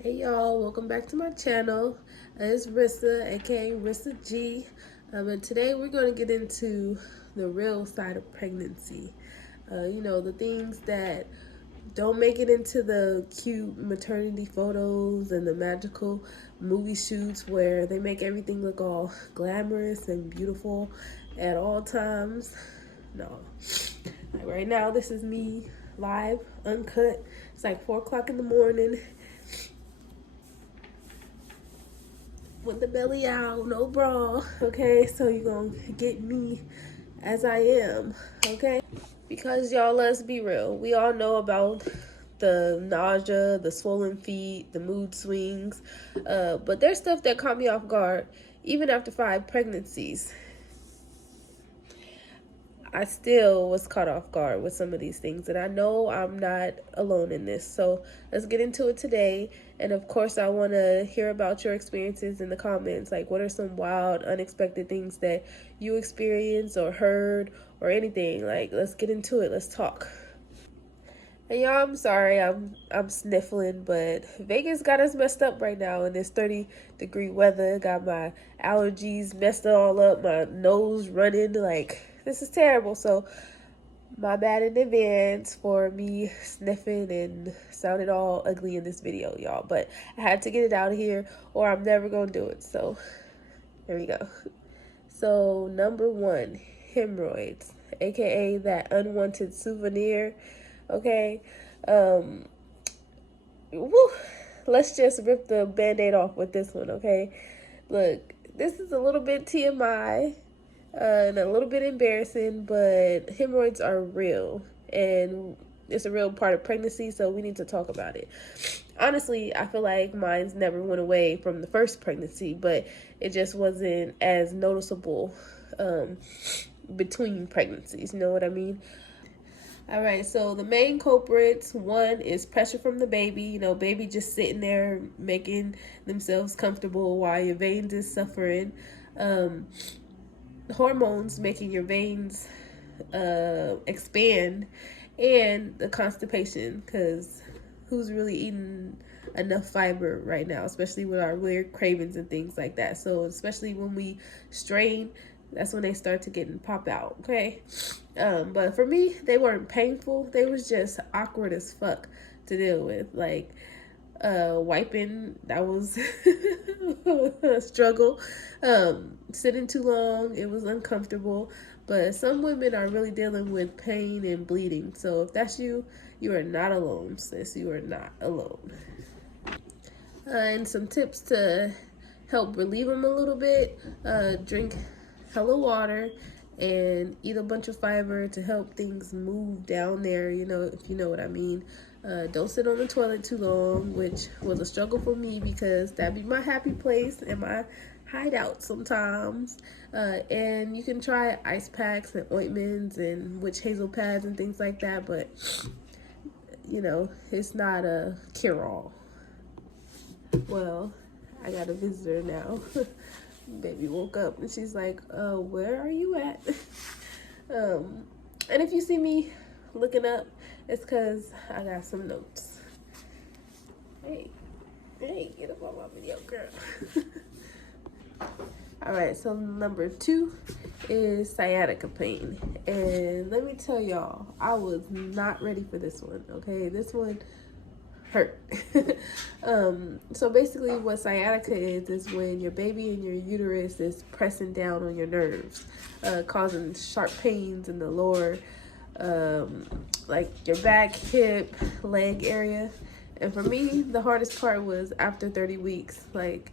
Hey y'all, welcome back to my channel. It's Rissa, aka Rissa G. And today we're going to get into the real side of pregnancy. The things that don't make it into the cute maternity photos and the magical movie shoots where they make everything look all glamorous and beautiful at all times. No. Like right now, this is me live, uncut. It's like 4 o'clock in the morning with the belly out, no bra, okay? So you're gonna get me as I am, okay? Because y'all, let's be real. We all know about the nausea, the swollen feet, the mood swings, but there's stuff that caught me off guard even after 5 pregnancies. I still was caught off guard with some of these things, and I know I'm not alone in this. So let's get into it today. And of course, I want to hear about your experiences in the comments. Like, what are some wild, unexpected things that you experienced or heard or anything? Like, let's get into it. Let's talk. And y'all, I'm sorry, I'm sniffling, but Vegas got us messed up right now in this 30-degree weather. Got my allergies messed all up, my nose running, like this is terrible. So my bad in advance for me sniffing and sounding all ugly in this video, y'all. But I had to get it out of here or I'm never gonna do it. So here we go. So number 1, hemorrhoids, aka that unwanted souvenir. Okay, woo. Let's just rip the band-aid off with this one, okay? Look, this is a little bit TMI and a little bit embarrassing, but hemorrhoids are real and it's a real part of pregnancy, so we need to talk about it. Honestly, I feel like mine's never went away from the first pregnancy, but it just wasn't as noticeable between pregnancies, you know what I mean? All right, so the main culprits, one is pressure from the baby. Baby just sitting there making themselves comfortable while your veins is suffering. Hormones making your veins expand, and the constipation, because who's really eating enough fiber right now, especially with our weird cravings and things like that. So especially when we strain, that's when they start to get and pop out, okay? But for me, they weren't painful. They was just awkward as fuck to deal with. Like, wiping, that was a struggle. Sitting too long, it was uncomfortable. But some women are really dealing with pain and bleeding. So if that's you, you are not alone, sis. You are not alone. And some tips to help relieve them a little bit. Drink hella water and eat a bunch of fiber to help things move down there, if you know what I mean. Don't sit on the toilet too long, which was a struggle for me because that'd be my happy place and my hideout sometimes. And you can try ice packs and ointments and witch hazel pads and things like that, but it's not a cure-all. Well, I got a visitor now. Baby woke up and she's like, where are you at? And if you see me looking up, it's because I got some notes. Hey, get up on my video, girl. All right, so number 2 is sciatica pain. And let me tell y'all, I was not ready for this one, okay? This one hurt. So basically what sciatica is when your baby in your uterus is pressing down on your nerves, causing sharp pains in the lower, like your back, hip, leg area. And for me, the hardest part was after 30 weeks, like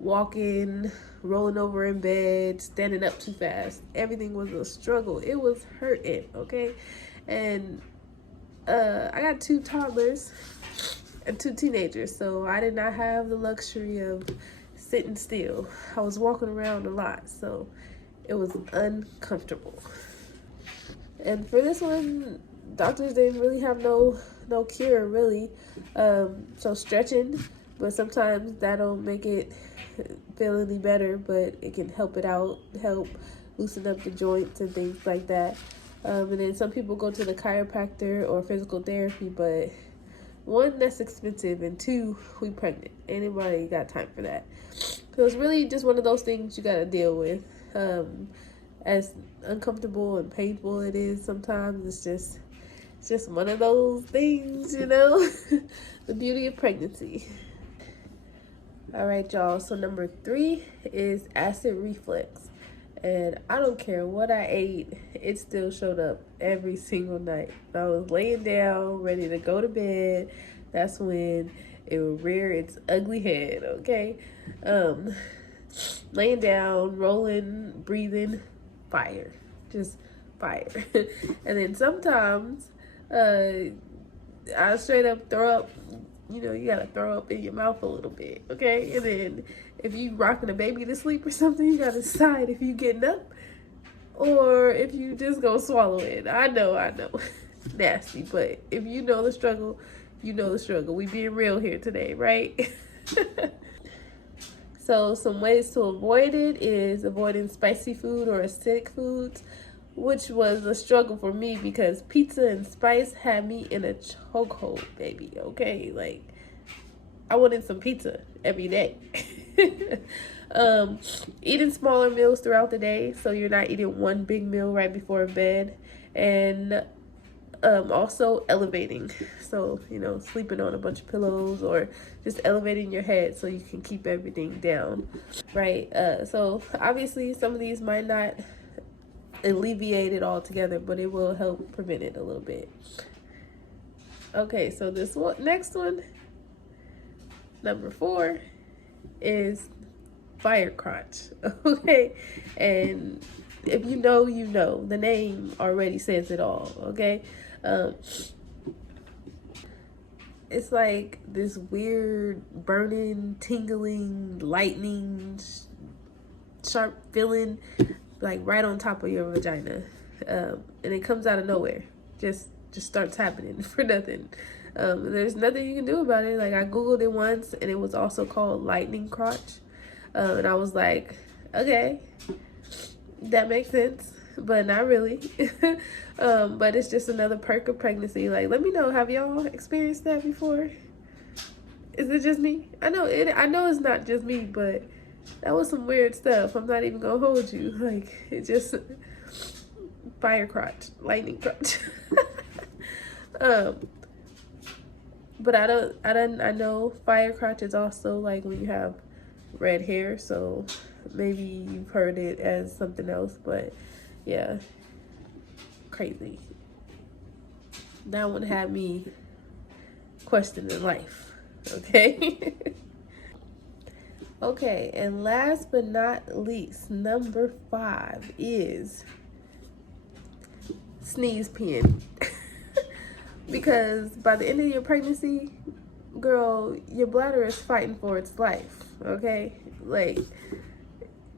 walking, rolling over in bed, standing up too fast. Everything was a struggle. It was hurting, okay? And I got 2 toddlers and 2 teenagers, so I did not have the luxury of sitting still. I was walking around a lot, so it was uncomfortable. And for this one, doctors didn't really have no cure, really. So stretching, but sometimes that don't make it feel any better, but it can help it out, help loosen up the joints and things like that. And then some people go to the chiropractor or physical therapy, but one, that's expensive, and two, we pregnant. Anybody got time for that? So it's really just one of those things you gotta deal with. As uncomfortable and painful it is sometimes, it's just one of those things, you know. The beauty of pregnancy. All right, y'all. So number 3 is acid reflux. And I don't care what I ate, it still showed up every single night. I was laying down, ready to go to bed. That's when it would rear its ugly head, okay? Laying down, rolling, breathing, fire. Just fire. And then sometimes I straight up throw up. You know, you gotta throw up in your mouth a little bit, okay? And then if you rocking a baby to sleep or something, you gotta decide if you getting up or if you just gonna swallow it. I know, nasty, but if you know the struggle, you know the struggle. We being real here today, right? So some ways to avoid it is avoiding spicy food or acidic foods, which was a struggle for me because pizza and spice had me in a chokehold, baby, okay? Like, I wanted some pizza every day. Eating smaller meals throughout the day, so you're not eating one big meal right before bed. And also elevating. So, you know, sleeping on a bunch of pillows or just elevating your head so you can keep everything down, right? So obviously some of these might not alleviate it altogether, but it will help prevent it a little bit. Okay, so this one, next one, number 4, is fire crotch. Okay, and if you know, you know. The name already says it all. Okay, it's like this weird burning, tingling, lightning, sharp feeling, like right on top of your vagina, and it comes out of nowhere. Just starts happening for nothing. There's nothing you can do about it. Like, I googled it once, and it was also called lightning crotch, and I was like, okay, that makes sense, but not really. But it's just another perk of pregnancy. Like, let me know, have y'all experienced that before? Is it just me? I know it's not just me, but that was some weird stuff. I'm not even gonna hold you. Like, it just fire crotch, lightning crotch. But I know fire crotch is also like when you have red hair, so maybe you've heard it as something else, but yeah, crazy. That one had me questioning life, okay? Okay, and last but not least, number 5 is sneeze peeing. Because by the end of your pregnancy, girl, your bladder is fighting for its life, okay? Like,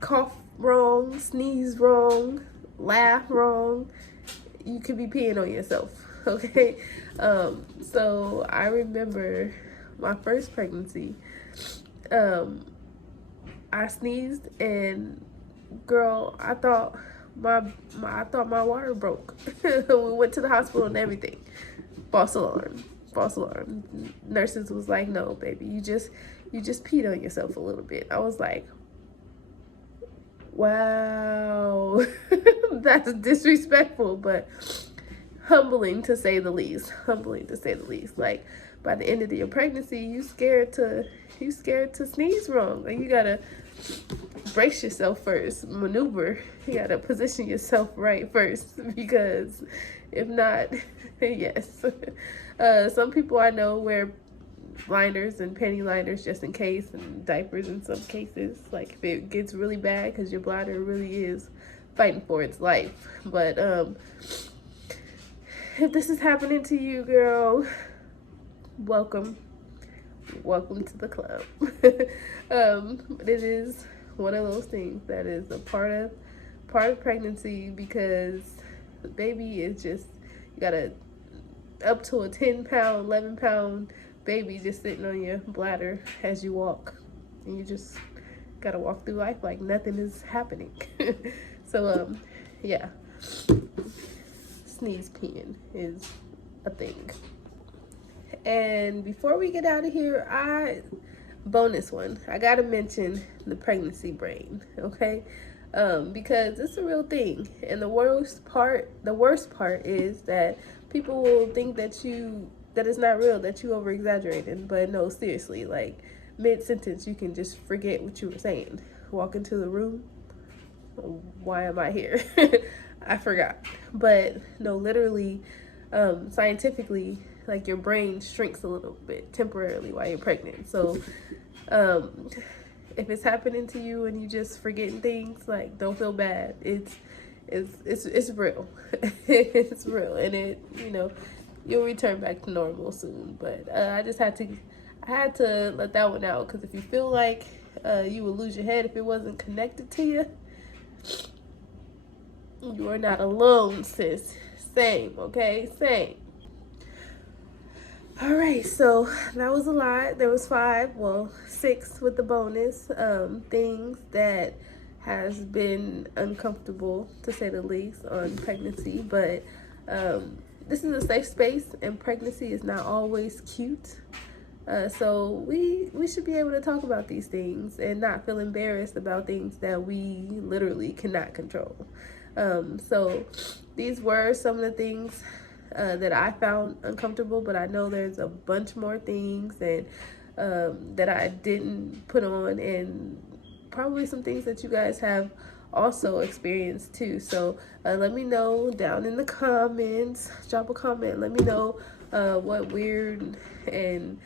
cough wrong, sneeze wrong, laugh wrong, you could be peeing on yourself, okay? So I remember my first pregnancy, I sneezed, and girl, I thought my water broke. We went to the hospital and everything. False alarm. Nurses was like, no, baby, you just peed on yourself a little bit. I was like, wow. That's disrespectful, but humbling to say the least. Like, by the end of your pregnancy, you scared to sneeze wrong. Like, you gotta brace yourself first, maneuver. You gotta position yourself right first, because if not, yes. Some people I know wear liners and panty liners just in case, and diapers in some cases, like if it gets really bad, because your bladder really is fighting for its life. But if this is happening to you, girl, welcome to the club. But it is one of those things that is a part of pregnancy, because the baby is just, you gotta, up to a 10-pound, 11-pound baby just sitting on your bladder as you walk, and you just gotta walk through life like nothing is happening. So yeah, sneeze peeing is a thing. And before we get out of here, bonus one, I gotta mention the pregnancy brain, okay? Because it's a real thing. And the worst part is that people will think that it's not real, that you over exaggerating. But no, seriously, like mid sentence you can just forget what you were saying. Walk into the room, why am I here? I forgot. But no, literally, scientifically, like your brain shrinks a little bit temporarily while you're pregnant. So if it's happening to you and you just forgetting things, like, don't feel bad. It's real. It's real, and you'll return back to normal soon. But I had to let that one out, because if you feel like you would lose your head if it wasn't connected to you, you are not alone, sis. Same, okay? Same. All right, so that was a lot. There was 6 with the bonus things that has been uncomfortable, to say the least, on pregnancy. But this is a safe space, and pregnancy is not always cute. So we should be able to talk about these things and not feel embarrassed about things that we literally cannot control. So these were some of the things that I found uncomfortable, but I know there's a bunch more things and that I didn't put on, and probably some things that you guys have also experienced too. So let me know down in the comments. Drop a comment. Let me know what weird and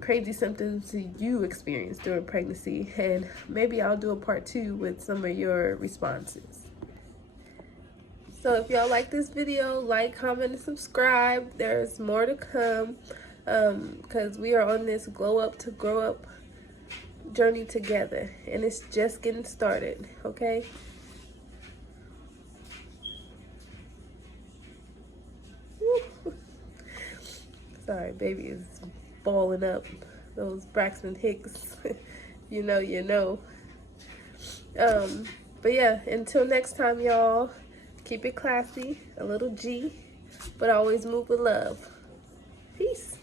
crazy symptoms you experienced during pregnancy, and maybe I'll do a part 2 with some of your responses. So if y'all like this video, like, comment, and subscribe. There's more to come, because we are on this glow up to grow up journey together, and it's just getting started, okay? Woo. Sorry, baby is balling up. Those Braxton Hicks, you know. But yeah, until next time, y'all, keep it classy, a little G, but always move with love. Peace.